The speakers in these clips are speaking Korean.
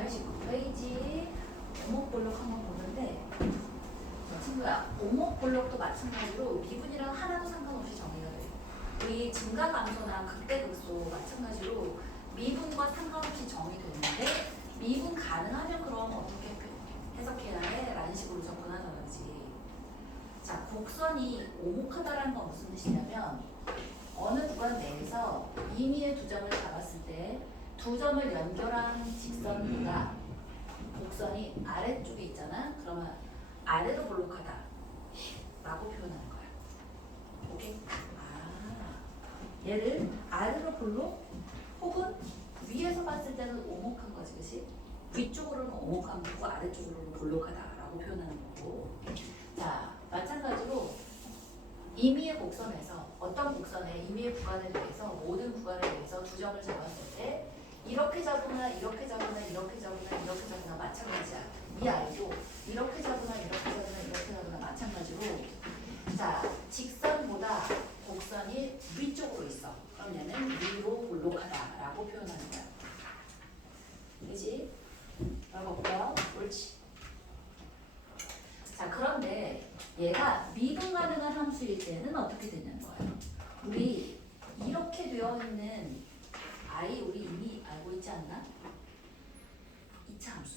페이지 오목볼록 한번 보는데 친구야, 오목볼록도 마찬가지로 미분이랑 하나도 상관없이 정의가 돼. 우리 증가 감소나 극대 극소 마찬가지로 미분과 상관없이 정의되는데 미분 가능하면 그럼 어떻게 해석해야 해? 라는 식으로 접근하는 거지. 자, 곡선이 오목하다라는 건 무슨 뜻이냐면 어느 구간 내에서 임의의 두 점을 잡았을 때 두 점을 연결한 직선보다 곡선이 아래쪽에 있잖아. 그러면 아래로 볼록하다 라고 표현하는 거야. 오케이? 얘를 아래로 볼록 혹은 위에서 봤을 때는 오목한 거지, 그치? 위쪽으로는 오목한 거고 아래쪽으로는 볼록하다라고 표현하는 거고. 자, 마찬가지로 임의의 곡선에서 어떤 곡선의 임의의 구간에 대해서 모든 구간에 대해서 두 점을 잡았을 때 이렇게 잡으나 이렇게 잡으나 이렇게 잡으나 이렇게 잡으나 마찬가지야. 이 아이도 이렇게 잡으나 이렇게 잡으나 이렇게 잡으나 마찬가지로 자, 직선보다 곡선이 위쪽으로 있어. 그럼 얘는 위로 볼록하다라고 표현하는 거야. 그지? 읽어볼게요. 옳지. 자, 그런데 얘가 미분 가능한 함수일 때는 어떻게 되냐는 거예요. 우리 이렇게 되어 있는 I 우리 이미 알고 있지 않나? 2차 함수.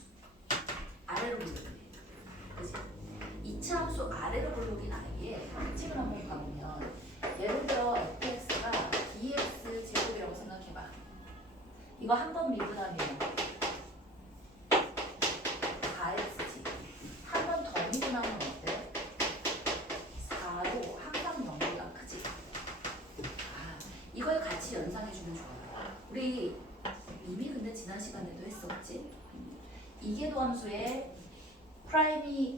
아래로 볼록이. 그지? 2차 함수 아래로 볼록인 I의 특징을 한번 가보면 예를 들어 fx가 dx 제곱이라고 생각해봐. 이거 한 번 미분하면 4x지. 한 번 더 미분하면 어때? 4도 항상 0보다 크지. 이걸 같이 연상해주면 좋아요. 우리 이미 근데 지난 시간에도 했었지. 이계도함수의 프라임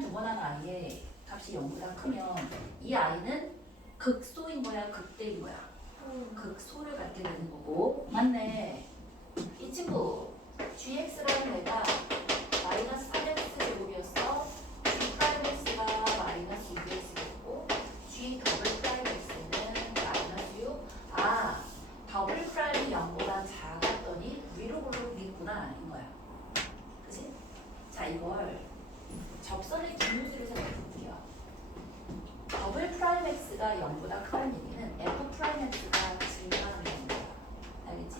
두 번 한 I의 값이 0보다 크면 이 I는 극소인 거야, 극대인 거야? 극소를 갖게 되는 거고. 맞네. 이 친구 gx라는 애가 마이너스 3x 제곱이었어. g 프라임 x가 마이너스 2x 제곱이고 g 더블 프라임 x는 마이너스 6. 더블 프라임이 0보다 작았더니 위로 볼록이 있구나 인 거야. 그치? 자, 이걸 접선의 기울기를 생각해 볼게요. 더블 프라임 x가 0보다 크다는 얘기는 f 프라임 x가 증가한다는 거야. 알겠지?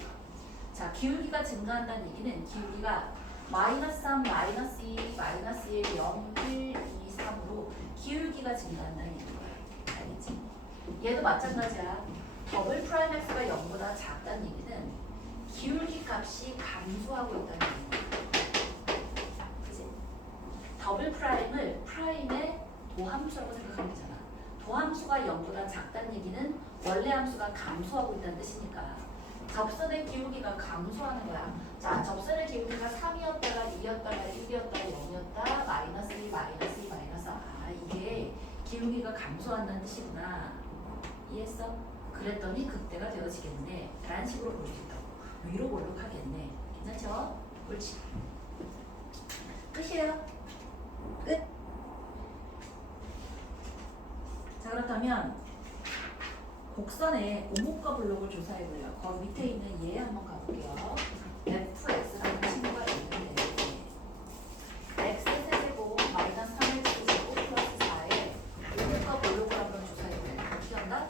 자, 기울기가 증가한다는 얘기는 기울기가 마이너스 3, 마이너스 2, 마이너스 1, 0, 1, 2, 3으로 기울기가 증가한다는 얘기야. 알겠지? 얘도 마찬가지야. 더블 프라임 x가 0보다 작다는 얘기는 기울기 값이 감소하고 있다는 얘기야. 그치? 더블 프라임을 프라임의 도함수라고 생각하면 되잖아. 도함수가 0보다 작다는 얘기는 원래 함수가 감소하고 있다는 뜻이니까 접선의 기울기가 감소하는 거야. 자, 접선의 기울기가 3이었다가 2였다가 1이었다가 0이었다 마이너스 1, 마이너스 2, 마이너스 4. 이게 기울기가 감소한다는 뜻이구나. 이해했어? 그랬더니 극대가 되어지겠네 라는 식으로 볼 수 있다고. 위로 볼록하겠네. 괜찮죠? 옳지. 끝이에요. 끝. 자, 그렇다면 곡선의 오목과 볼록을 조사해보려. 거기 밑에 있는 얘 한번 가볼게요. fx라는 친구가 있는데 x세제곱 마이너스 3x제곱 플러스 4의 오목과 볼록을 한번 조사해보려. 어떻게 한다?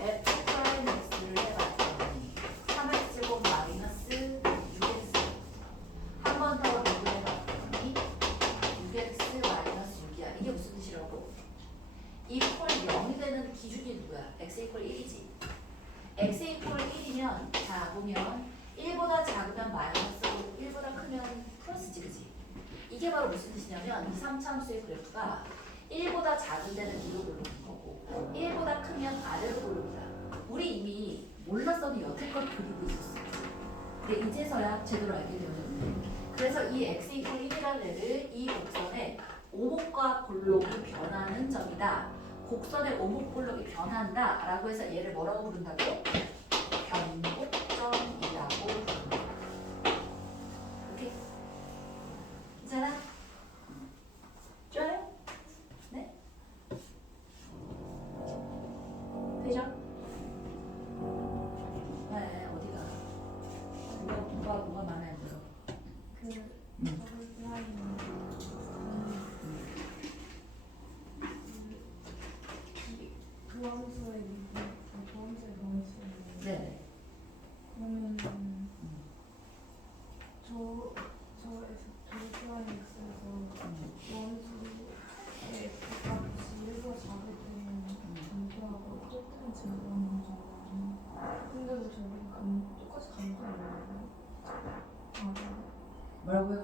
f 프라임 x를 해봤더니 3x제곱 마이너스 6x 한 번 더 미분해봤더니 6x 마이너스 6이야. 이게 무슨 뜻이라고? 이퀄 0이 되는 기준이 누구야? x 이퀄 1이지. x 이퀄 1이면 자 보면 1보다 작으면 마이너스고 1보다 크면 플러스지, 그지? 이게 바로 무슨 뜻이냐면 이 3차 함수의 그래프가 1보다 작은 데는 위로 볼록인 거고 1보다 크면 아래로 볼록이다. 우리 이미 몰랐어도 여태껏 그리고 있었어. 근데 이제서야 제대로 알게 되었는데 그래서 이 x 이퀄 1이라는 애를 이 곡선의 오목과 볼록이 변하는 점이다. 곡선의 오목 볼록이 변한다 라고 해서 얘를 뭐라고 부른다고? 변곡점이라고 부른다. 오케이? 괜찮아? 좋아요? 네? 되죠? 네, 어디가? 뭐가 마음에 안 들어? 더블 프라임 도함수의 도함수의 도함수. 네. 그러면 저에서 더블 프라임 x에서 도함수의 x 값이 1보다 작을 때는 감소하고 또 때는 증가하는 거잖아요. 근데도 저기 똑같이 감소하는 거예요? 뭐라고요?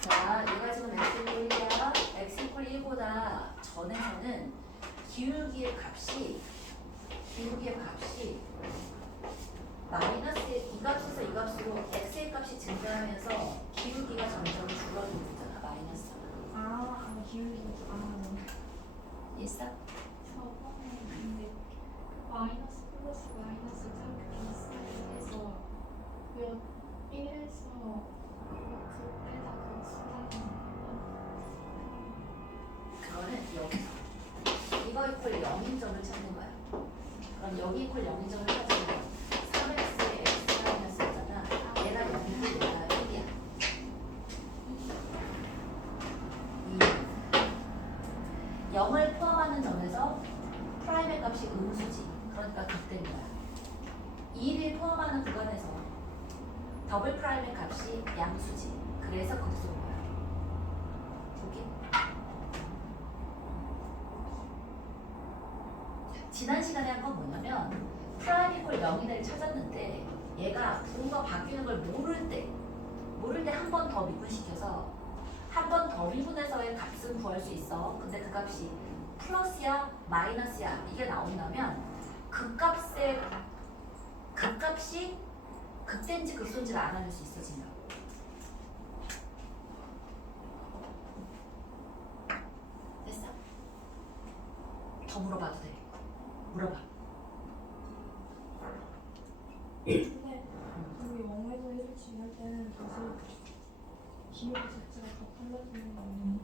자, 얘가 지금 x 1이야. x 1보다 전에서는 기울기의 값이 마이너스 이 값에서 이 값으로 x의 값이 증가하면서 기울기가 점점 줄어들고 있잖아. 마이너스. 기울기 있어? 저번에 근데 마이너스 플러스 마이너스 참 비슷해서 몇 1에서 그때다 그 수단이 그거는 여기서 이거 이퀄 0인 점을 찾는 거야. 그럼 여기 이퀄 0인 점을 찾으면 3x의 x 마이너스잖아. 얘가 0이고 얘가 1이야. 0을 포함하는 점에서 프라임의 값이 음수지. 그러니까 극대인 거야. 2를 포함하는 구간에서 더블 프라임의 값이 양수지. 그래서 극수인 거야. 오케이? 지난 시간에 한 건 뭐냐면 프라임 이퀄 0이를 찾았는데 얘가 부호가 바뀌는 걸 모를 때 한 번 더 미분시켜서 한 번 더 미분해서의 값은 구할 수 있어. 근데 그 값이 플러스야 마이너스야 이게 나온다면 그 값이 극대인지 극소인지를 알아낼 수 있어. 지금 됐어? 더 물어봐도 돼. 물어봐. 근데 여기 0에서 1을 지날 때는 다시 기울기 자체가 더 달라지는 거 아니에요?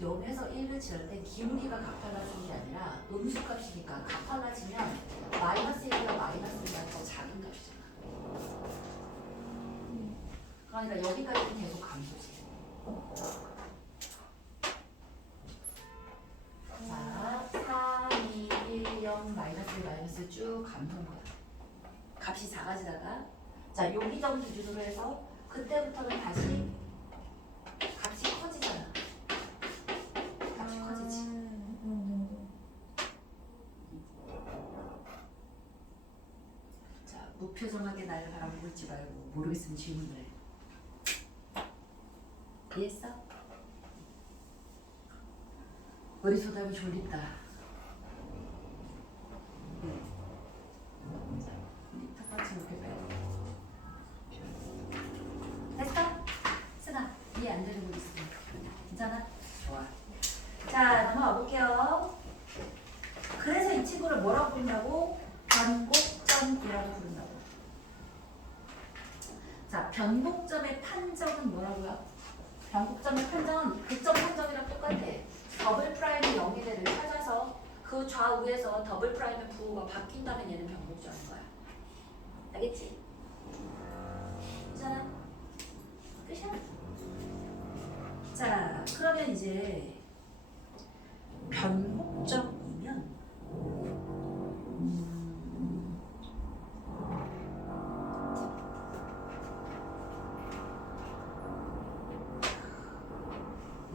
0에서 1을 지을 때 기울기가 값달라지는 게 아니라 음수값이니까 값달라지면 마이너스 1보다 마이너스 1보다 더 작은 값이잖아. 그러니까 여기까지는 계속 감소지. 자, 4, 2, 1, 0, 마이너스 1, 마이너스 쭉 감소한 거야. 값이 작아지다가 자, 여기 점 기준으로 해서 그때부터는 다시 값이 커지잖아. 값이 커지지. 자, 무표정하게 나를 바라보고 있지 말고 모르겠으면 질문을 해. 이해했어? 우리 소담이 졸립다. 우리 턱받침 이렇게 빼야 돼. 됐어? 승아, 이해 안 되는 거 있어? 괜찮아? 좋아. 자, 넘어가 볼게요. 그래서 이 친구를 뭐라고 부른다고? 변곡점이라고 부른다고. 자, 변곡점의 판정은 뭐라고요? 변곡점의 판정은 극점 판정이랑 똑같아. 더블 프라임이 0이 되를 찾아서 그 좌우에서 더블 프라임의 부호가 바뀐다면 얘는 변곡점인 거야. 알겠지? 괜찮아? 끝이야? 자, 그러면 이제 변곡점이면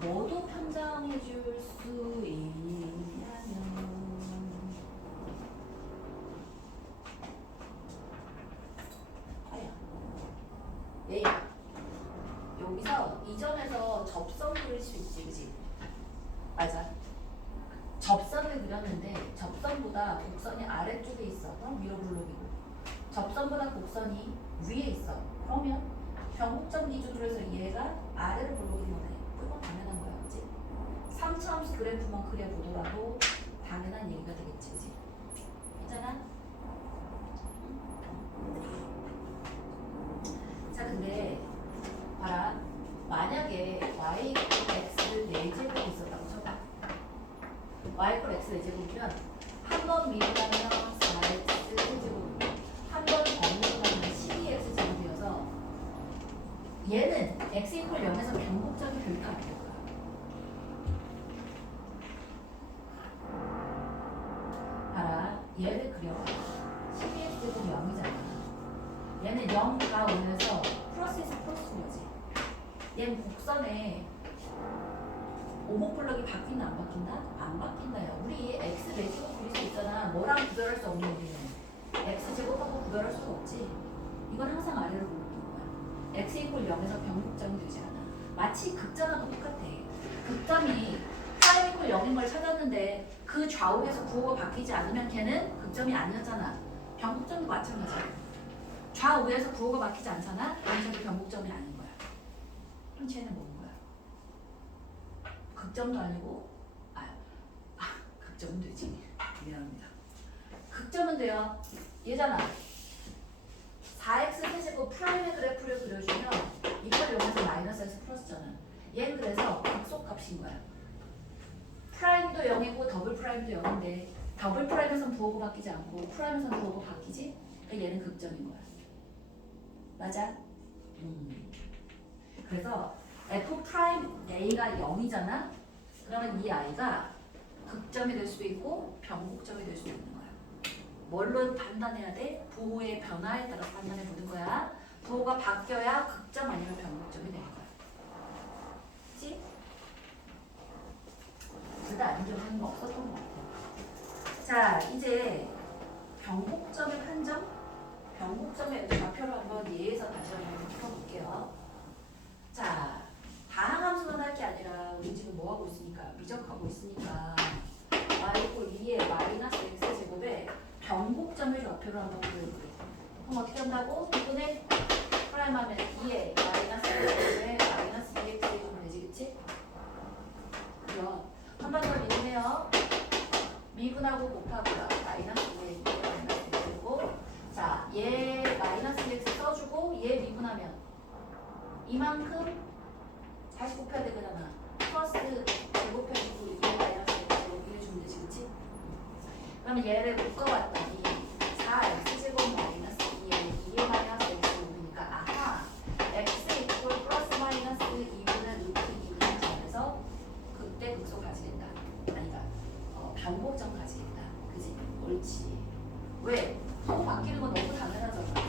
뭐도 편장해 줄 수 있냐면 얘야 여기서 이 점에서 접선 그릴 수 있지, 그지? 맞아. 접선을 그렸는데 접선보다 곡선이 아래쪽에 있어. 그럼 위로 블록이고 접선보다 곡선이 위에 있어. 그러면 변곡점 기준으로 해서 얘가 아래로 블록이 오네. 그건 당연한 거야, 그치? 3차함수 그래프만 그려보더라도 당연한 얘기가 되겠지, 그치? 괜찮아? 자, 근데 봐라. 만약에 y x 4제곱이 있었다고 쳐봐. y x 4제곱이면 한 번 미분하면 4x 1제곱 얘는 x 이퀄 0에서 변곡점이 별거 아니야. 봐라, 얘를 그려봐. 12x제곱 0이잖아. 얘는 0 다 오면서 플러스에서 플러스인 거지. 얘는 곡선에 오목블럭이 바뀐다 안 바뀐다? 안 바뀐다요. 우리 x 매직으로 그릴 수 있잖아. 뭐랑 구별할 수 없는 우리는 x 제곱하고 구별할 수가 없지. 이건 항상 아래로 보는 거야. x 이퀄 0에서 변곡점이 되지 않아. 마치 극점하고 똑같아. 극점이 파이 이퀄 0인 걸 찾았는데 그 좌우에서 부호가 바뀌지 않으면 걔는 극점이 아니었잖아. 변곡점도 마찬가지야. 좌우에서 부호가 바뀌지 않잖아. 그럼 쟤도 변곡점이 아닌 거야. 그럼 쟤는 뭔 거야? 극점도 아니고 극점은 되지. 미안합니다. 극점은 돼요. 얘잖아. 4x 세제곱 프라임의 그래프를 그려주면 이퀄 0에서 마이너스에서 플러스잖아. 얘는 그래서 극소값인 거야. 프라임도 0이고 더블 프라임도 0인데 더블 프라임에선 부호가 바뀌지 않고 프라임에선 부호가 바뀌지? 그러니까 얘는 극점인 거야. 맞아? 그래서 f 프라임 a가 0이잖아? 그러면 이 아이가 극점이 될 수도 있고 변곡점이 될 수도 있는 거야. 뭘로 판단해야 돼? 부호의 변화에 따라 판단해 보는 거야. 부호가 바뀌어야 극점 아니면 변곡점이 되는 거야. 그치? 둘 다 아닌 경우는 뭐 없었던 것 같아. 자, 이제 변곡점의 판정? 변곡점의 좌표를 한번 예에서 다시 한번 풀어볼게요. 자, 다항함수만 할 게 아니라 우리 지금 뭐 하고 있으니까 미적하고 있으니까 y 이퀄 2의 마이너스 x 제곱에 변곡점을 좌표로 한번 그려볼게. 그럼 어떻게 한다고? 이분의 프라임 하면 2의 마이너스 x 제곱에 마이너스 2x 제곱이 되지, 그치? 그럼 한 번 더 미분해요. 미분하고 곱하고요. 마이너스 2의 마이너스 2 제곱. 자, 얘 마이너스 2x 써주고 얘 미분하면 이만큼 다시 곱해야 되잖아. 플러스 제곱해주고 2의 마이너스 2 제곱 이래 주면 되지, 그치? 그러면 얘를 묶어봤더니 4x제곱 마이너스 2의 마이너스 x제곱이니까 아하 x 이퀄 플러스 마이너스 2분의 루트 2를 점에서 그때 극소 가지겠다. 아니다. 변곡점 가지겠다. 그치? 옳지. 왜? 부호 바뀌는 건 너무 당연하잖아.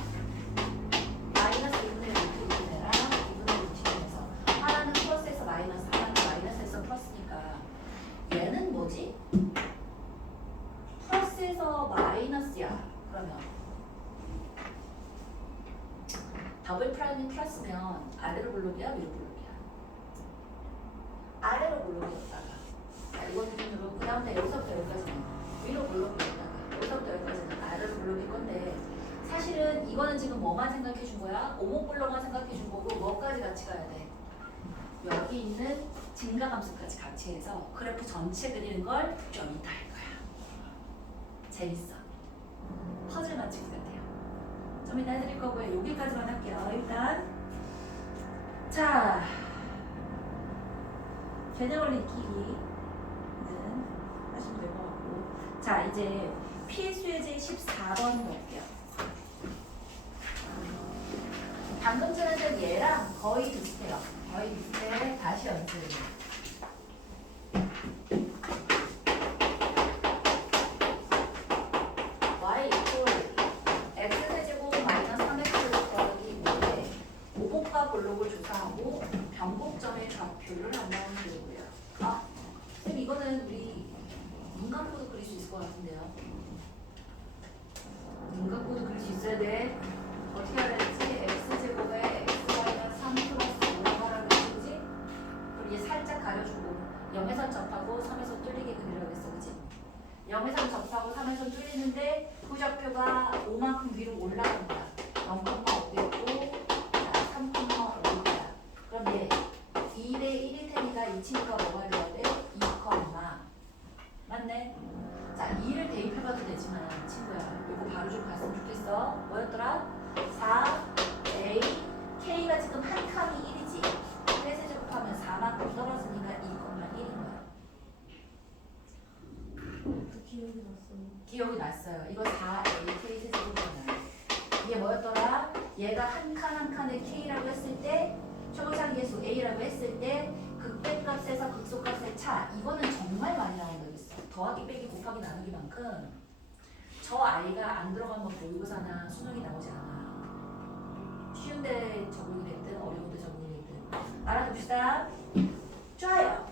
마이너스 2분의 루트 2분의랑 2분의 루트 2분에서 하나는 플러스에서 마이너스, 하나는 마이너스에서 플러스니까 얘는 뭐지? 플러스에서 마이너스야. 그러면 더블 프라임이 플러스면 아래로 블록이야, 위로 블록이야? 아래로 블록이었다가 자, 이거 기준으로 그 다음부터 여기서부터 여기까지는 위로 블록이었다가 여기서부터 여기까지는 아래로 블록일 건데 사실은 이거는 지금 뭐만 생각해 준 거야? 오목 블록만 생각해 준 거고 뭐까지 같이 가야 돼? 여기 있는 증가함수까지 같이 해서 그래프 전체 그리는 걸 좀 이따 할 거야. 재밌어. 퍼즐 맞추기 같아요. 좀 이따 해드릴 거고요. 여기까지만 할게요. 일단 자, 개념 원리 익히기는 하시면 될 것 같고 자, 이제 필수의 제 14번 볼게요. 방금 전에 얘랑 거의 비슷해요. 거의 비슷해. 다시 연습. y 이퀄 x세제곱 마이너스 3x 더하기 5에 오목과 볼록을 조사하고 변곡점의 좌표를 한번 그려보래요. 아, 선생님 이거는 우리 눈 감고도 그릴 수 있을 것 같은데요. 눈 감고도 그릴 수 있어야 돼. 어떻게 해야 되지? x제곱에 xy가 3 플러스 5가라고 했지? 그럼 얘 살짝 가려주고 0에서 접하고 3에서 뚫리게 그리려고 했어, 그치? 0에서 접하고 3에서 뚫리는데 부좌표가 5만큼 위로 올라간다. 0,5였고 3,5야. 그럼 얘 2대 1일 테니까 이 친구가 뭐가 돼야 돼? 2, 맞네? 자, 2를 대입해봐도 되지만 친구야 이거 바로 좀 갔으면 좋겠어. 뭐였더라? 4a k가 지금 한 칸이 1이지. 3세제곱하면 4만큼 떨어지니까 2,1인 거야. 그 기억이 났어요. 기억이 났어요. 이거 4a k 세제곱이잖아. 이게 뭐였더라? 얘가 한 칸 한 칸에 k라고 했을 때 최고차기 계수 A라고 했을 때 극배값에서 극소값의 차 이거는 정말 많이 나온다고 했어. 더하기 빼기 곱하기 나누기만큼 저 아이가 안 들어간 건 모의고사나 수능이 나오지 않아. 쉬운데 적용이 됐든 어려운데 적용이 됐든 알아둡시다. 좋아요.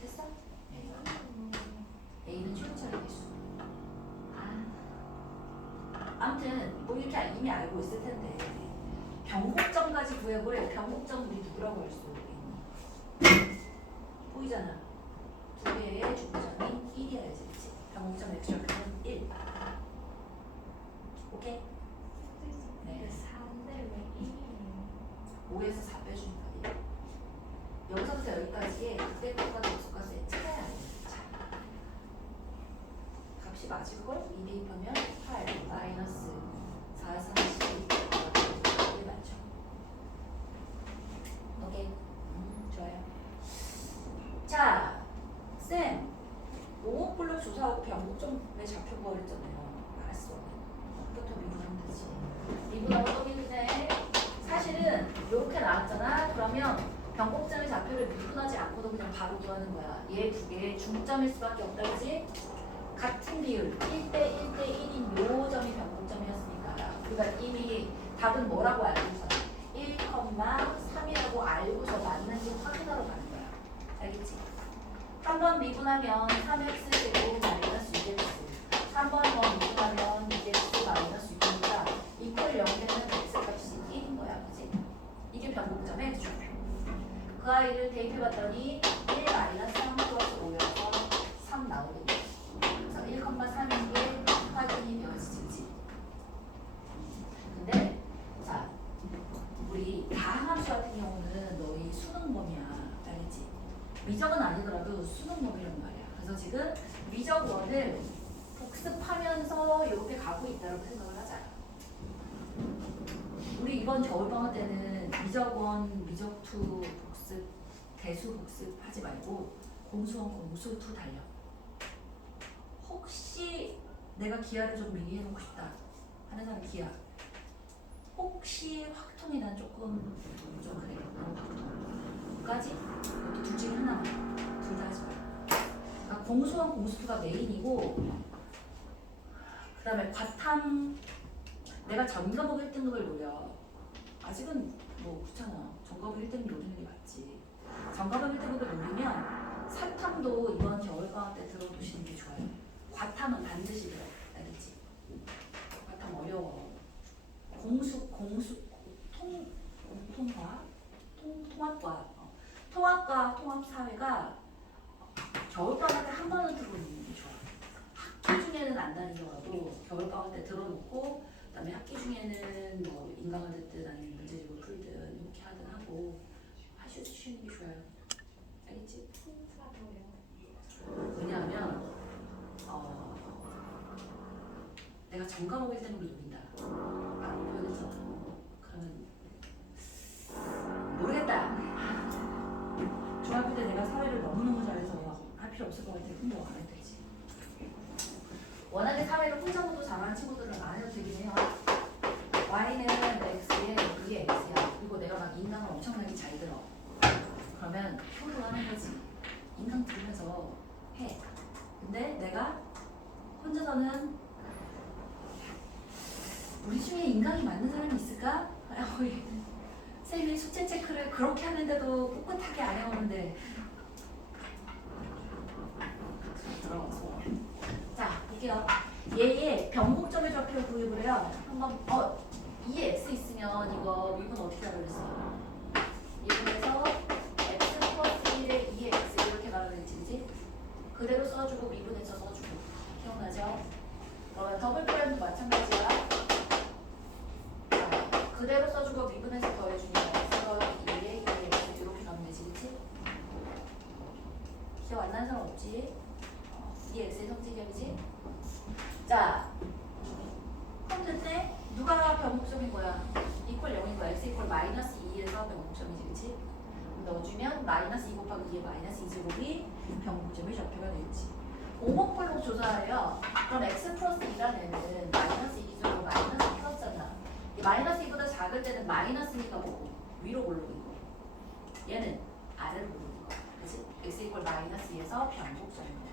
됐어? A는 최고차기 계수. 아무튼 뭐 이렇게 이미 알고 있을 텐데 변곡점까지 구해보래. 변곡점 우리 누구라고 할 수 있니? 보이잖아. 두 개의 중점이 1이어야지. 그치? 변곡점 X좌표는 1. 오케이? 네. 4인데 왜 1이에요? 5에서 4 빼주니까 1. 여기서부터 여기까지의 극대값과 극소값의 차이야. 값이 맞을걸? 2 대입하면 8 마이너스 4에서 10 이게 맞죠? 오케이. 좋아요. 자, 쌤, 오목블록 조사하고 변곡점에 잡혀버 그랬잖아요. 알았어. 그것부터 미분하면 되지. 미분하고 또 미분해. 사실은 이렇게 나왔잖아. 그러면 변곡점의 좌표를 미분하지 않고도 그냥 바로 구하는 거야. 얘 두 개의 중점일 수밖에 없다, 그지? 같은 비율 1대 1대 1인 요 점이 변곡점이었으니까 우리가 이미 답은 뭐라고 알고 있어? 1,3이라고 알고서 맞는지 확인하러 가는 거야. 알겠지? 한 번 미분하면 3x제곱 마이너스 6x 3번 더 미분하면 2x 마이너스 6이니까 이퀄 0되면 x값이 1인 거야. 그치? 이게 변곡점의 x좌표. 그 아이를 대입해봤더니 1 마이너스 3 플러스 5여서 3 나오겠네. 1,3인 게 확인이 되어지지. 근데 자 우리 다항함수 같은 경우는 너희 수능 범위야. 알겠지? 미적은 아니더라도 수능 범위란 말이야. 그래서 지금 미적 원을 복습하면서 이렇게 가고 있다고 생각을 하자. 우리 이번 겨울방학 때는 미적 원, 미적 투 복습, 대수 복습 하지 말고 공수원, 공수 투 달려. 혹시 내가 기하를 좀 미리 해놓고 싶다 하는 사람 기하. 혹시 확통이 난 조금 좀 그래. 확통까지? 이것도 둘 중에 하나만. 둘 다 하지 말고. 그러니까 공수원 공수투가 메인이고 그 다음에 과탐 내가 전과목 1등급을 노려. 아직은 뭐 그렇잖아. 전과목 1등급 노리는 게 맞지. 전과목 1등급을 노리면 사탐도 이번 겨울방학 때 들어두시는 게 좋아요. 과탐은 반드시 들어. 알겠지? 과탐 어려워. 통합과 통합사회가 겨울방학 때 한 번은 들어놓는 게 좋아. 학기 중에는 안 다니더라도 겨울방학 때 들어놓고 그다음에 학기 중에는 뭐 인강을 듣든 아니면 문제집을 풀든 이렇게 하든 하고 하시는 게 좋아요. 알겠지? 왜냐하면 내가 전과목일 때는 노린다. 라고 표현했잖아. 그러면 모르겠다. 중학교 때 내가 사회를 너무너무 잘해서 할 필요 없을 것 같아. 흥도 안 해도 되지. 워낙에 사회를 혼자서도 잘하는 친구들은 안 해도 되긴 해요. Y는 X에 그게 X야. 그리고 내가 막 인강을 엄청나게 잘 들어. 그러면 표로 하는 거지. 인강 들으면서 해. 근데 내가 혼자서는 우리 중에 인강이 맞는 사람이 있을까? 쌤이 숙제 체크를 그렇게 하는데도 꿋꿋하게 안 해오는데 들어가서 자 볼게요. 얘의 변곡점의 좌표 구입을 해요. 한번 2x 있으면 이거 미분 어떻게 하라 그랬어? 미분에서 x 플러스 1에 2x 이렇게 가라 그랬지, 그지? 그대로 써주고 미분해서 써주고 기억나죠? 더블 프라임도 마찬가지야. 그대로 써주고 미분해서 더해주면 x 더하기 2에 2x 이렇게 가면 되지, 그치? 기억 안 나는 사람 없지? 2x의 성질결이지? 자, 컴퓨터 때 누가 변곡점인 거야? 이퀄 0인 거야. x 이퀄 마이너스 2에서 변곡점이지, 그치? 넣어주면 마이너스 2 곱하기 2의 마이너스 2제곱이 변곡점의 좌표가 되겠지. 오목블록 조사하래요. 그럼 x 플러스 2라는 애는 마이너스 2 기준으로 마이너스 플러스잖아. 이 마이너스 2보다 작을 때는 마이너스 2가 뭐고 위로 올라오고 얘는 아래로 올라오고 그치? x 이퀄 마이너스 2에서 변곡점이야.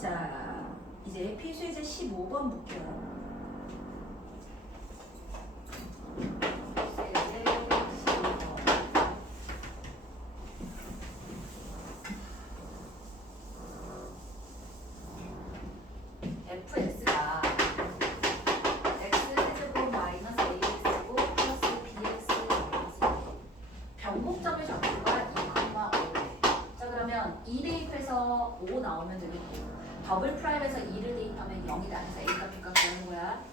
자 이제 필수예제 15번 볼게요. fx가 x제곱 마이너스 a제곱 플러스 bx 마이너스 변곡점의 좌표가 2,5래. 자 그러면 2 대입해서 5 나오면 되겠고 더블 프라임에서 2를 대입하면 0이다. 그래서 a가 b가 구하는 거야.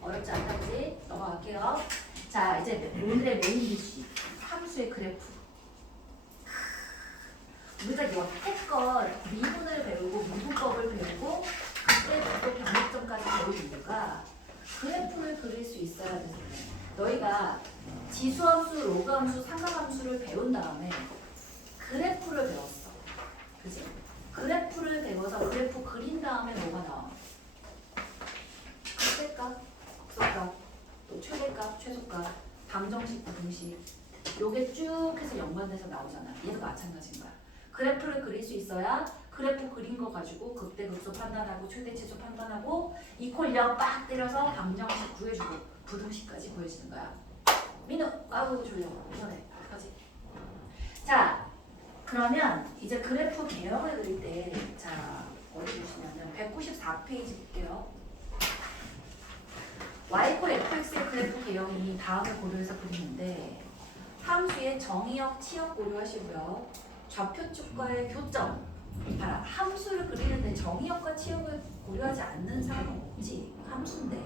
어렵지 않다 그지? 넘어갈게요. 자 이제 오늘의 메인 이슈 함수의 그래프. 우리가 여태껏 미분을 배우고 미분법을 배우고 그때부터 변곡점까지 배운 이유가 그래프를 그릴 수 있어야 돼서 그래. 너희가 지수함수, 로그함수, 삼각함수를 배운 다음에 그래프를 배웠어. 그지? 그래프를 배워서 그래프 그린 다음에 뭐가 나와? 극대값, 극소값, 또 최대값, 최소값, 방정식, 부등식 요게 쭉 해서 연관돼서 나오잖아. 얘도 마찬가지인 거야. 그래프를 그릴 수 있어야 그래프 그린 거 가지고 극대 극소 판단하고 최대 최소 판단하고 이퀄 0 빡 때려서 방정식 구해주고 부등식까지 구해주는 거야. 민우 아우 졸려 이번에 어떡하지? 자 그러면 이제 그래프 개형을 그릴 때자 어디 보시냐면 194페이지 볼게요. y 콜 fx의 그래프 개형이 다음을 고려해서 그리는데 함수의 정의역, 치역 고려하시고요. 좌표축과의 교점. 봐라. 함수를 그리는데 정의역과 치역을 고려하지 않는 사람은 없지. 함수인데.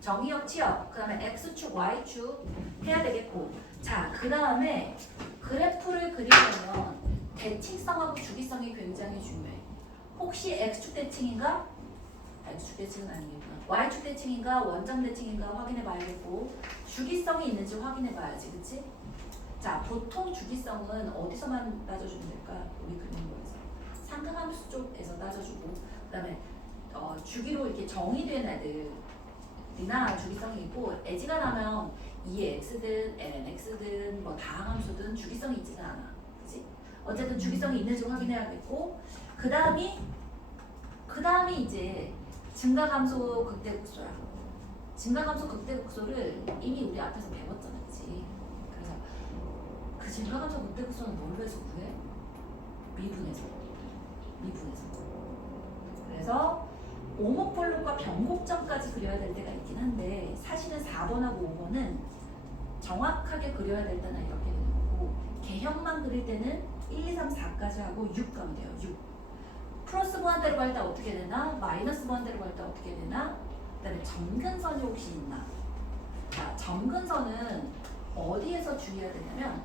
정의역, 치역. 그 다음에 x축, y축 해야 되겠고. 자, 그 다음에 그래프를 그리려면 대칭성하고 주기성이 굉장히 중요해. 혹시 x축 대칭인가? x축 대칭은 아니겠구나. y축 대칭인가? 원점 대칭인가? 확인해 봐야겠고. 주기성이 있는지 확인해 봐야지. 그치? 자, 보통 주기성은 어디서만 따져주면 될까? 우리 그리는 거에서. 삼각함수 쪽에서 따져주고, 그 다음에 주기로 이렇게 정의된 애들이나 주기성이 있고, 애지가 나면 2x든 lnx든 뭐 다항함수든 주기성이 있지는 않아. 그치? 어쨌든 주기성이 있는지 확인해야겠고, 그 다음이 이제 증가함수 극대극소야. 증가함수 극대극소를 이미 우리 앞에서 배웠잖아. 그치? 그 증가함수 극대극소는 뭘로 해서 구해? 미분해서. 그래서 오목볼록과 변곡점까지 그려야 될 때가 있긴 한데 사실은 4번하고 5번은 정확하게 그려야 될 때는 이렇게 되는 거고 개형만 그릴 때는 1, 2, 3, 4까지 하고 6 가면 돼요. 6. 플러스 무한대로 갈 때 어떻게 되나? 마이너스 무한대로 갈 때 어떻게 되나? 그 다음에 점근선이 혹시 있나? 자, 점근선은 어디에서 주의해야 되냐면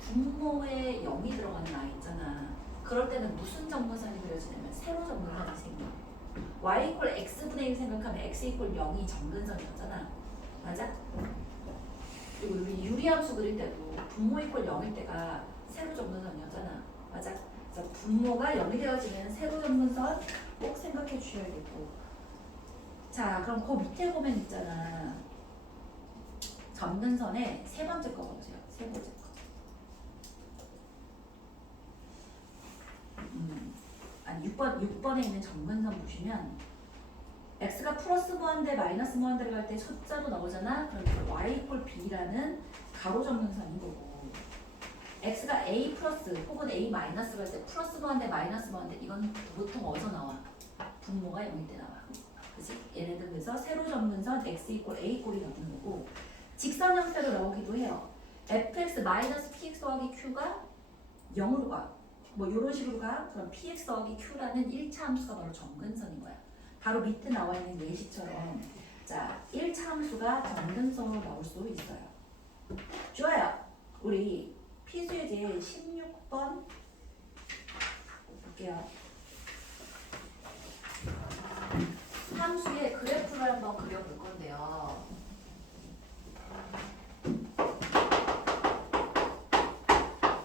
분모에 0이 들어가는 아이 있잖아. 그럴 때는 무슨 점근선이 그려지냐면 세로 점근선이 생겨. y 이퀄 x분의 1 생각하면 x 이퀄 0이 점근선이었잖아. 맞아? 그리고 우리 유리함수 그릴 때도 분모 이퀄 0일 때가 세로 점근선이었잖아. 맞아? 그래서 분모가 0이 되어지는 세로 점근선 꼭 생각해 주셔야겠고. 자, 그럼 그 밑에 보면 있잖아. 점근선의 세 번째 거 봐보세요. 세 번째 거. 아니 6번에 있는 점근선 보시면 x가 플러스 무한대 마이너스 무한대를 갈 때 숫자로 나오잖아. 그럼 y 이퀄 b라는 가로 점근선인 거고 x가 a 플러스 혹은 a 마이너스 갈 때 플러스 무한대 마이너스 무한대 이건 보통 어디서 나와? 분모가 0일 때 나와. 그치? 얘네들 그래서 세로 점근선 x 이퀄 a 꼴이 나오는 거고 직선 형태로 나오기도 해요. fx 마이너스 px 더하기 q가 0으로 가. 뭐 이런 식으로 가. 그럼 px 더하기 q라는 1차 함수가 바로 점근선인 거야. 바로 밑에 나와 있는 예시처럼 자 1차 함수가 점근선으로 나올 수 있어요. 좋아요. 우리 필수예제 16번 볼게요. 함수의 그래프를 한번 그려볼 건데요.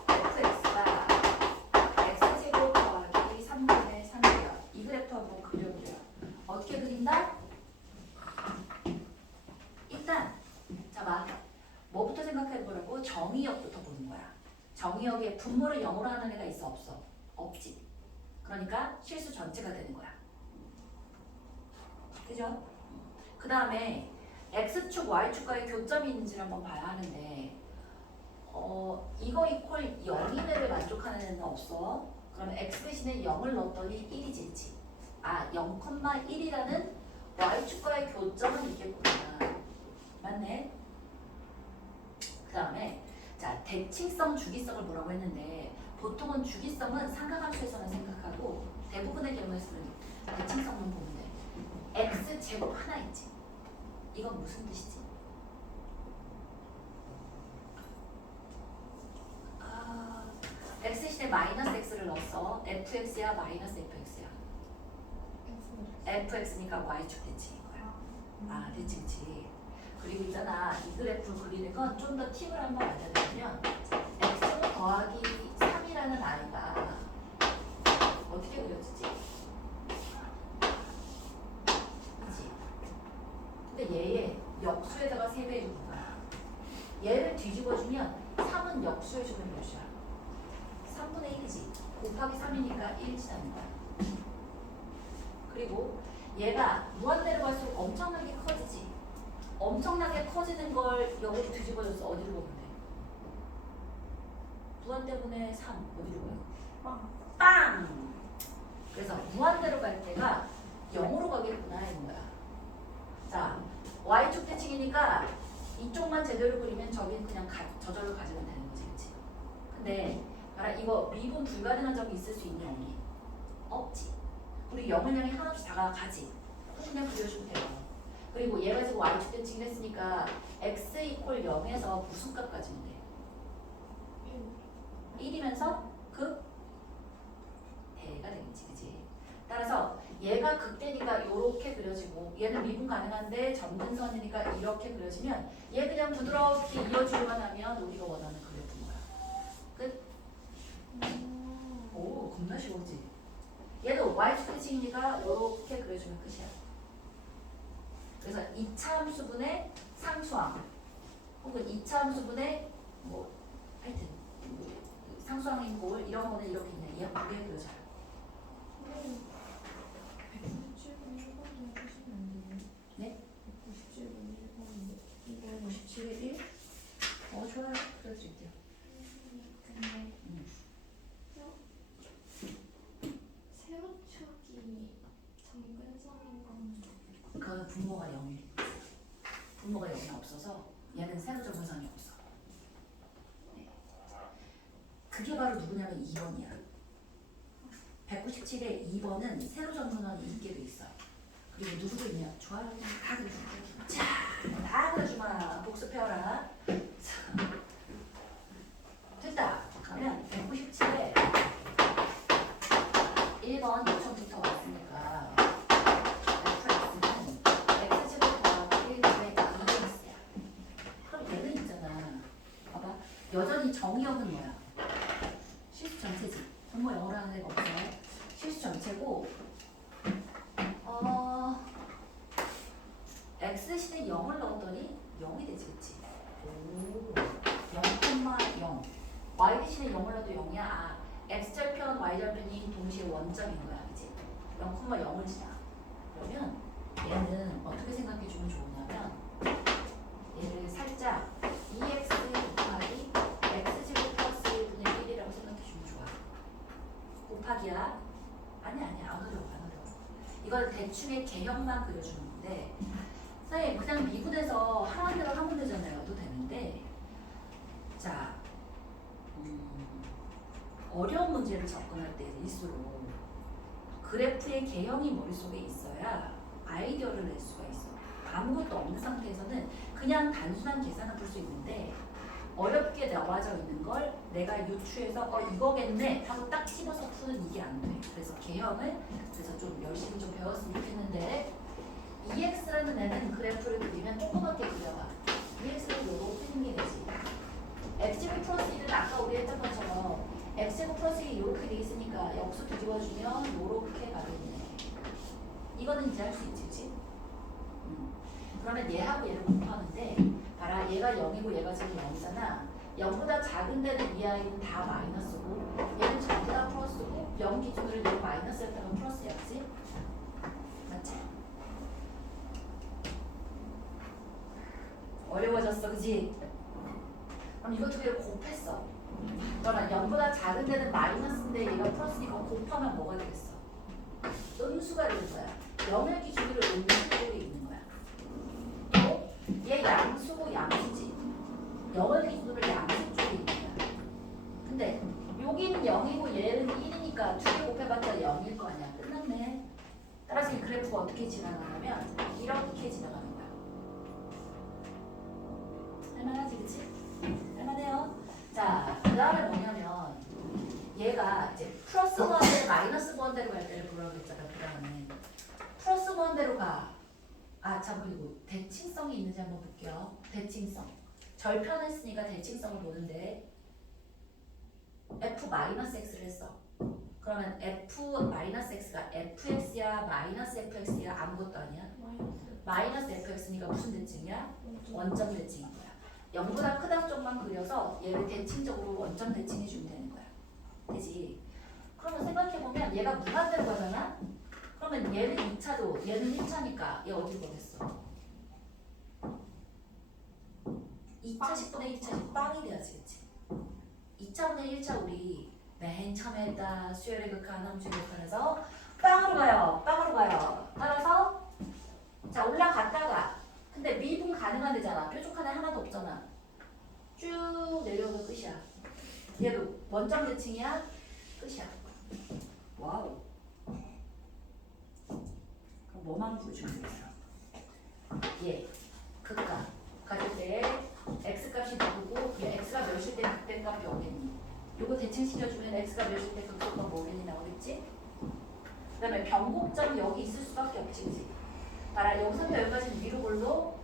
fx가 x제곱 더하기 3분의 3이요. 이 그래프 한번 그려볼게요. 분모를 0으로 하는 애가 있어 없어? 없지. 그러니까 실수 전체가 되는 거야. 그죠? 그 다음에 x축, y축과의 교점이 있는지를 한번 봐야 하는데 이거 이퀄 0인 애를 만족하는 애는 없어. 그러면 x 대신에 0을 넣었더니 1이지, 그치? 아, 0,1이라는 y축과의 교점은 있겠구나. 맞네? 그 다음에 자, 대칭성, 주기성을 뭐라고 했는데 보통은 주기성은 삼각함수에서만 생각하고 대부분의 경우에서는 대칭성만 보면 돼. x 제곱 하나 있지. 이건 무슨 뜻이지? x 대신에 마이너스 x를 넣었어. fx야 마이너스 fx야? fx니까 y축 대칭인 거야. 아, 대칭치. 그리고 있잖아, 이 그래프를 그리는 건 좀 더 팁을 한번 알려드리면 x 더하기 3이라는 아이가 어떻게 그려지지? 그치? 근데 얘의 역수에다가 3배 해주는 거야. 얘를 뒤집어주면 3은 역수해주면 몇이야? 3분의 1이지. 곱하기 3이니까 1이라는 거야. 그리고 얘가 무한대로 갈수록 엄청나게 커지지. 엄청나게 커지는 걸 여기로 뒤집어줘서 어디로 보면 돼? 무한 때문에 3 어디로 가요? 빵! 그래서 무한대로 갈 때가 0으로 가겠구나 이런 거야. 자, y축 대칭이니까 이쪽만 제대로 그리면 저긴 그냥 저절로 가지면 되는 거지, 그치? 근데 이거 미분 불가능한 점이 있을 수 있냐, 언니? 없지. 우리 0을 향해 한없이 다가가지. 그냥 그려주면 돼요. 그리고 얘가 지금 y축 대칭을 했으니까 x 이퀄 0에서 무슨 값 가지면 돼? 1이면서 극 대가 되겠지, 그치? 따라서 얘가 극대니까 이렇게 그려지고 얘는 미분 가능한데 점근선이니까 이렇게 그려지면 얘 그냥 부드럽게 이어주기만 하면 우리가 원하는 그래프인 거야. 끝? 오, 겁나 쉬웠지? 얘도 y축 대칭이니까 이렇게 그려주면 끝이야. 그래서 2차 함수분의 상수항 혹은 2차 함수분의 뭐 하여튼 상수항인 꼴 이런 거는 이렇게 그냥 이해하게 그려져요. 197분 1번도 해주시면 안 되나요? 네? 197분 1번 이거 57에 1? 좋아요. 그려드릴게요. 근데 세로축이 정근선인 건 그거는 분모가 0이 분모가 0이 없어서 얘는 세로정근선이 없어. 네. 그게 바로 누구냐면 2번이야. 197에 2번은 세로정근선이 있게 돼 있어. 그리고 누구도 있냐? 좋아요. 다 그려줘. 자, 다 그려주마. 복습해와라. 자, 됐다. 그러면 197에 1번 요청부터 왔으니까 fx는 x제곱 더하기 1분의 2x야. 그럼 얘는 있잖아. 봐봐. 여전히 정의역은 뭐야? 실수 전체지. 분모 0으로 하는 애가 없어. 실수 전체고 x 대신에 0을 넣었더니 0이 되지, 그치? 오, 0,0. y 대신에 0을 넣어도 0이야. 아, x절편, y절편이 동시에 원점인 거야, 그치? 0,0을 지나. 그러면 얘는 어떻게 생각해 주면 좋으냐면 얘를 살짝 2x 곱하기 x제곱 플러스 1분의 1이라고 생각해 주면 좋아. 곱하기야? 아니야, 안 어려워. 이건 대충의 개형만 그려주는 건데 선생님 그냥 미분해서 하라는 대로 하면 되잖아요. 도 되는데 자 어려운 문제를 접근할 때일수록 그래프의 개형이 머릿속에 있어야 아이디어를 낼 수가 있어. 아무것도 없는 상태에서는 그냥 단순한 계산을 풀 수 있는데 어렵게 나와져 있는 걸 내가 유추해서 이거겠네 하고 딱 집어서 푸는 이게 안 돼. 그래서 개형을 그래서 좀 열심히 좀 배웠으면 좋겠는데 EX라는 애는 그래프를 그리면 조그맣게 그려봐. EX를 이렇게 생기겠지. X제곱 플러스 1은 아까 우리 했던 것처럼 X제곱 플러스 1이 이렇게 돼 있으니까 역수 뒤집어주면 이렇게 가겠네. 이거는 이제 할 수 있지, 그치? 그러면 얘하고 얘를 곱하는데 봐라, 얘가 0이고 얘가 지금 0이잖아. 0보다 작은 데는 이 아이는 다 마이너스고 얘는 전부 다 플러스고 0 기준으로 얘 마이너스였다가 플러스였지? 맞지? 어려워졌어, 그지? 그럼 이거 두 개를 곱했어. 그러나 0보다 작은 데는 마이너스인데 얘가 플러스니까 곱하면 뭐가 되겠어? 음수가 되는 거야. 0을 기준으로 음수 쪽에 있는 거야. 또 얘 양수고 양수지. 0을 기준으로 양수 쪽에 있는 거야. 근데 여기는 0이고 얘는 1이니까 두 개 곱해봤자 0일 거 아니야. 끝났네. 따라서 이 그래프가 어떻게 지나가냐면 이렇게 지나가는 거야. 할만하지, 그치? 할만해요. 자, 그 다음에 뭐냐면 얘가 이제 플러스 무한대로 마이너스 무한대로 갈 때를 보라고 했잖아. 그 다음에 플러스 무한대로 가. 아, 참, 그리고 대칭성이 있는지 한번 볼게요. 대칭성. 절편했으니까 대칭성을 보는데 f-x를 했어. 그러면 f-x가 fx야 마이너스 fx야 아무것도 아니야? 마이너스 fx니까 무슨 대칭이야? 원점 대칭인 거야. 0보다 크다 쪽만 그려서 얘를 대칭적으로 원점 대칭해주면 되는 거야. 되지? 그러면 생각해보면 얘가 무한대로 가잖아? 그러면 얘는 2차도 얘는 1차니까 얘 어디로 가겠어? 2차 10분의 1차 빵이 돼야지, 그치? 2차분의 1차 우리 맨 처음에 했다 수열의 극한 함수의 극한에서 빵으로 가요. 빵으로 가요. 따라서 자 올라갔다가 근데 미분 가능한 데잖아. 뾰족한 애 하나도 없잖아. 쭉 내려오면 끝이야. 얘도 원점 대칭이야. 끝이야. 와우. 그럼 뭐만 보여주면 되겠어? 얘 극값 가질 때 x값이 누구고 얘 x가 몇일 때 극대값이 오겠니? 요거 대칭시켜주면 x가 몇일 때 극대값 오겠니 나오겠지? 그 다음에 변곡점이 여기 있을 수밖에 없지, 그치? 봐라, 여기서부터 여기까지는 위로 볼록,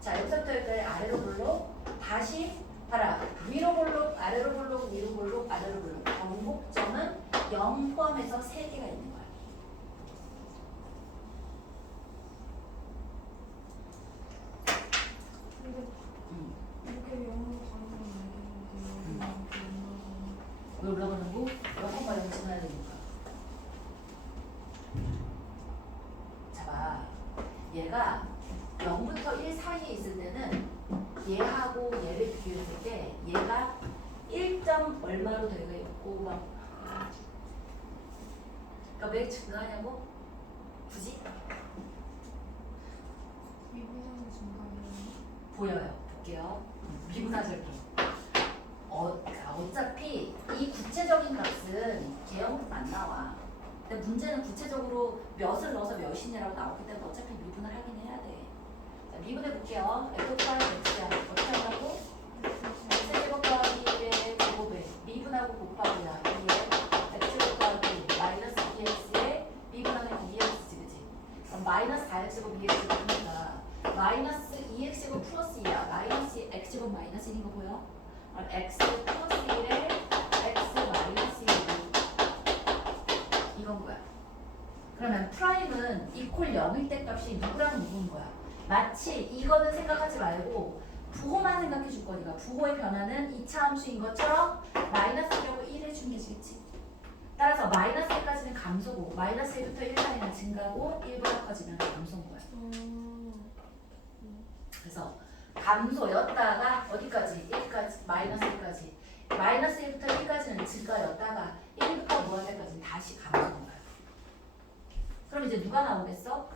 자 여기서부터 여기까지 아래로 볼록, 다시 봐라, 위로 볼록, 아래로 볼록, 위로 볼록, 아래로 볼록. 변곡점은 0 포함해서 3개가 있는 거야. 이렇게 영어로 가는 건 알겠는데 왜 올라가는 거? 영어만 연습해야 되니까. 자 봐, 얘가 0부터 1 사이에 있을 때는 얘하고 얘를 비교했을 때 얘가 1점 얼마로 되어 있고 막 그러니까 왜 증가하냐고? 굳이? 미분하는 중간에 보여요. 볼게요. 비문화적인. 어차피 이 구체적인 값은 개형은 안 나와. 근데 문제는 구체적으로 몇을 넣어서 몇이냐라고 나오기 때문에 어차피 미분을 하긴 해야 돼. 자, 미분해 볼게요. f 플러스 x야. 어떻게 하라고? x제곱 더하기 1의 제곱에 미분하고 곱하고야. 2에 x제곱 더하기 마이너스 2x에 미분하면 2x지, 그치? 그럼 마이너스 4x제곱 2x제곱이니까 마이너스 2x제곱 플러스 2야. 마이너스 x제곱 마이너스 1인 거 보여? 그럼 x 플러스 1에 x 마이너스 1이 이건 거야. 그러면 프라임은 이퀄 0일 때 값이 누구랑 누구인 거야? 마치 이거는 생각하지 말고 부호만 생각해 줄 거니까 부호의 변화는 2차 함수인 것처럼 마이너스 1하고 1 해주는 게 되겠지. 따라서 마이너스 1까지는 감소고 마이너스 1부터 1 사이는 증가고 1보다 커지면 감소인 거야. 그래서 감소였다가 어디까지? 1까지 마이너스 1까지 마이너스 1부터 1까지는 증가였다가 1부터 무한대까지는 다시 감소인 거야. 그럼 이제 누가 나오겠어?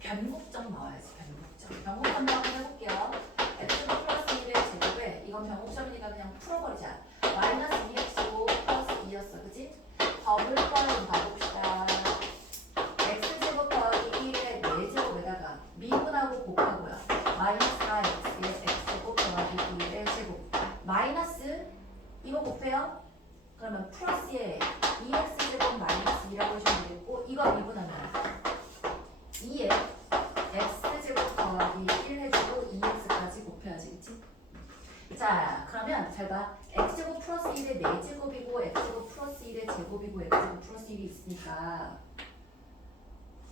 변곡점 나와야지. 변곡점. 변곡점 한번 해볼게요. x 플러스 1의 제곱에 이건 변곡점이니까 그냥 풀어버리자. 마이너스 2x고 플러스 2였어. 그치? 더블 펄 봐봅시다. x제곱 더하기 1의 4제곱에다가 미분하고 곱하고요. 마이너스 4x의 x제곱 더하기 2의 제곱. 마이너스 이거 곱해요. 그러면 플러스에 2x제곱 마이너스 2라고 해주면 되겠고 이거 미분하면 2에 x제곱 더하기 1 해주고 2x까지 곱해야지, 그치? 자, 그러면 잘 봐. x제곱 플러스 1의 4제곱이고 x제곱 플러스 1의 제곱이고 x제곱 플러스 1이 있으니까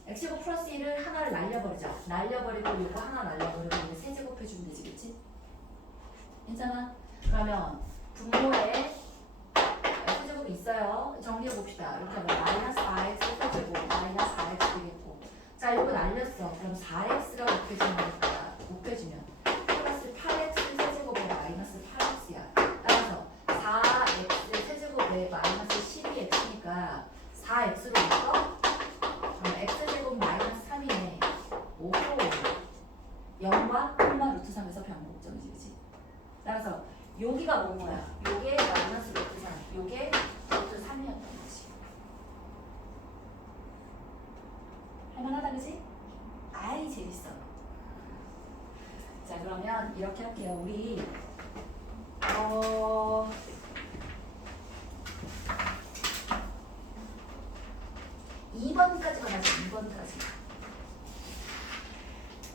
x제곱 플러스 1을 하나를 날려버리자. 날려버리고 이거 하나 날려버리고 이거 3제곱 해주면 되지, 그치? 괜찮아? 그러면 분모에 x제곱 있어요. 정리해 봅시다. 이렇게 하면 마이너스 4x 세제곱 마이너스 4x 되겠고, 자 이거 날렸어. 그럼 4x가 곱해지면 될거야. 곱해지면 플러스 8x 세제곱에 마이너스 8x야. 따라서 4x 세제곱에 마이너스 12x니까 4x로 묶어? 그럼 x제곱 마이너스 3이네. 5로 0과 콤마 루트 3에서 변곡점이지, 그치? 따라서 여기가 뭔 거야? 요게 마이너스 루트 3, 요게 루트 3이었던 거지. 할만하다, 그치? 아이, 재밌어. 자, 그러면 이렇게 할게요. 우리 2번까지 가자, 2번까지.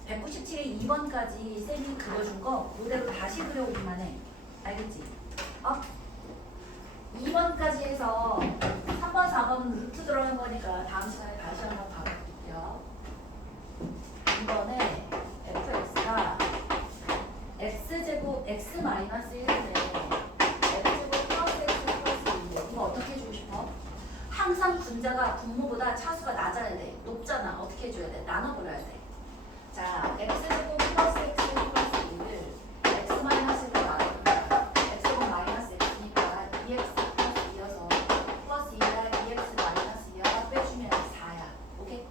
197에 2번까지 쌤이 그려준 거 그대로 다시 그려오기만 해. 알겠지? 2번까지 해서 3번, 4번은 루트 들어간 거니까 다음 시간에 다시 한번 봐볼게요. 2번에 fx가 x제곱 x 마이너스 1인데 x제곱 플러스 x 플러스 1인데 이거 어떻게 해주고 싶어? 항상 분자가 분모보다 차수가 낮아야 돼. 높잖아. 어떻게 해줘야 돼? 나눠버려야 돼. 자, x제곱 플러스 x 플러스 2를 x 마이너스 1로 나눠보면 x제곱 마이너스 x니까 2x 플러스 2여서 플러스 2야 2x 마이너스 2야 빼주면 4야. 오케이?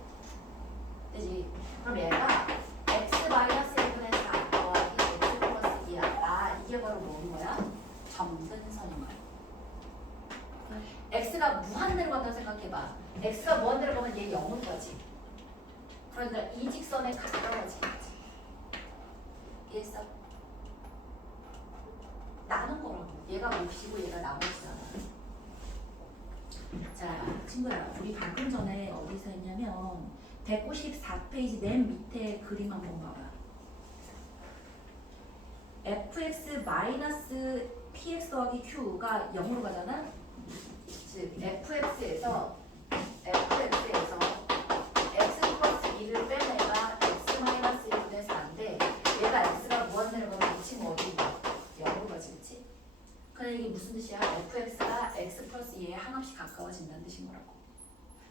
되지? 그럼 얘가 x 마이너스 1분의 4 더하기 x 플러스 2야. 이게 바로 뭐인 거야? 점근선인 거야. x가 무한대로 간다고 생각해봐. x가 무한대로 가면 얘 0으로 가지. 그러니까 이 직선에 가까워지겠지. 이해했어? 나눈 거라고. 얘가 몫이고 얘가 나머지잖아. 자, 친구야. 우리 방금 전에 어디서 했냐면 194페이지 맨 밑에 그림 한번 봐봐. fx 마이너스 px 더하기 q가 0으로 가잖아? 즉 fx에서 x 플러스 2를 빼내가 x 마이너스 1분의 4인데 얘가 x가 무한대로 가면 이 친구 어디 가? 0으로 가지, 그치? 그럼 이게 무슨 뜻이야? fx가 x 플러스 2에 한없이 가까워진다는 뜻인 거라고.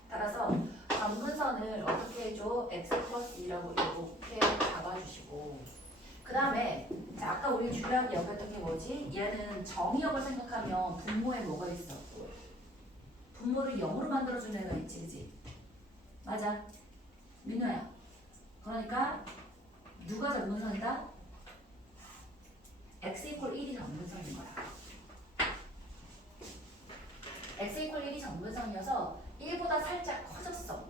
따라서 점근선을 어떻게 해줘? x 플러스 2라고 이렇게 잡아주시고, 그 다음에 아까 우리 중요하게 여겼던 게 뭐지? 얘는 정의역을 생각하면 분모에 뭐가 있어? 분모를 0으로 만들어주는 애가 있지, 그치? 맞아. 민호야. 그러니까 누가 점근선이다? x 이퀄 1이 점근선인 거야. x 이퀄 1이 점근선이어서 1보다 살짝 커졌어.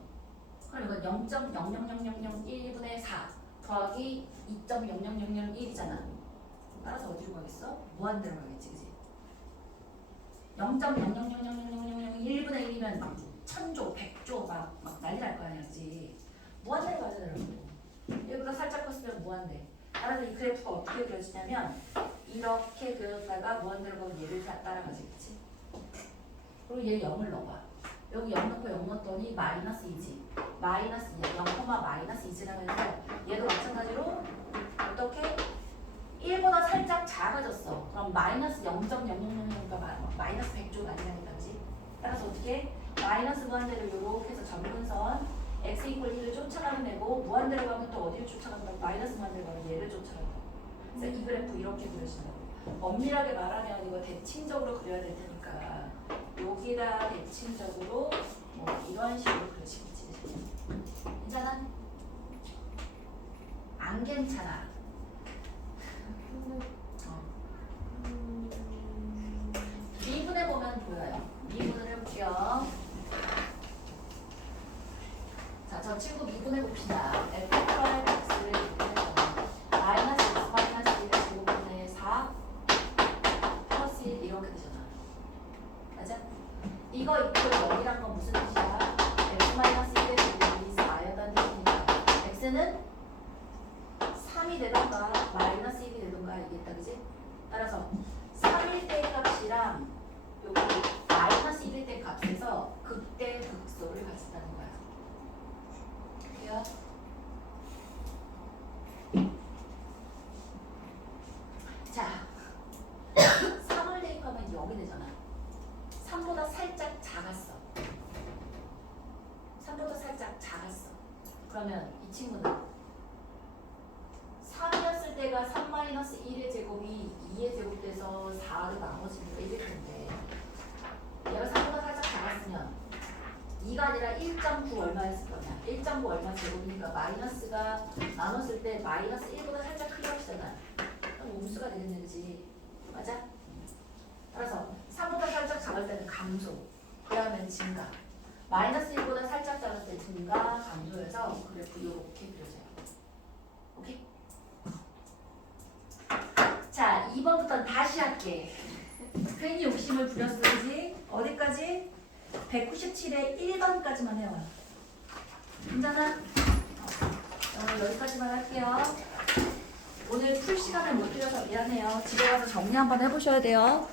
그럼 이건 0.00001분의 4 더하기 2.00001이잖아. 따라서 어디로 가겠어? 무한대로 가겠지, 그치? 0.0000001분의 1이면 막 1000조, 100조 막 난리 날 거 아니야, 그치? 무한대로 가잖아. 얘보다 살짝 컸으면 무한대. 따라서 이 그래프가 어떻게 그려지냐면 이렇게 그렸다가 무한대로 가면 얘를 따라가지, 그치? 그리고 얘 0을 넣어봐. 여기 0 넣고 0 넣었더니 마이너스 2지. 마이너스 2야. 0, 마이너스 2지나면서 얘도 마찬가지로 어떻게? 1보다 살짝 작아졌어. 그럼 마이너스 0.0000가 마이너스 100조 아니냐니까, 그지? 따라서 어떻게? 마이너스 무한대로 이렇게 해서 점근선 x 이퀄 1을 쫓아가는 애고 무한대로 가면 또 어디를 쫓아간다고? 마이너스 무한대로 가면 얘를 쫓아간다고. 그래서 이 그래프 이렇게 그려진다고. 엄밀하게 말하면 이거 대칭적으로 그려야 될 테니까 여기다 대칭적으로 뭐 이런 식으로 그려지겠지. 괜찮아? 안 괜찮아. 미분해 보면 보여요. 미분을 해볼게요. 자, 저 친구 미분해 봅시다. f 플러스 x를 미분해서 마이너스 x 마이너스 1의 제곱분의 4 플러스 1 이렇게 되잖아. 맞아? 이거 이거 0이란 건 무슨 뜻이야? x 마이너스 1의 제곱이 4였다는 뜻이니까 x는 3이 되던가 마이너스 1이 되던가 알겠다, 그지? 따라서 3일 때 값이랑 여기 마이너스 1일 때 값에서 극대 극소를 가진다는 거야. 돼요? 자, 그러면 이 친구는 3이었을 때가 3-1의 제곱이 2의 제곱 돼서 4로 나눠지니까 이게 텐데 얘가 3보다 살짝 작았으면 2가 아니라 1.9 얼마였을 거냐 1.9 얼마 제곱이니까 마이너스가 나눴을 때 마이너스 1보다 살짝 크게 하시잖아 그럼 옴수가 되겠네 그지 맞아? 따라서 3보다 살짝 작을 때는 감소 그러면 증가 마이너스 1보다 살짝 작을 때 증가 감소해서 그래프 이렇게 그려져요 오케이? 자 2번부터 다시 할게 괜히 욕심을 부렸어 그지? 어디까지? 197에 1번까지만 해와 괜찮아? 오늘 여기까지만 할게요 오늘 풀 시간을 못 드려서 미안해요 집에 가서 정리 한번 해보셔야 돼요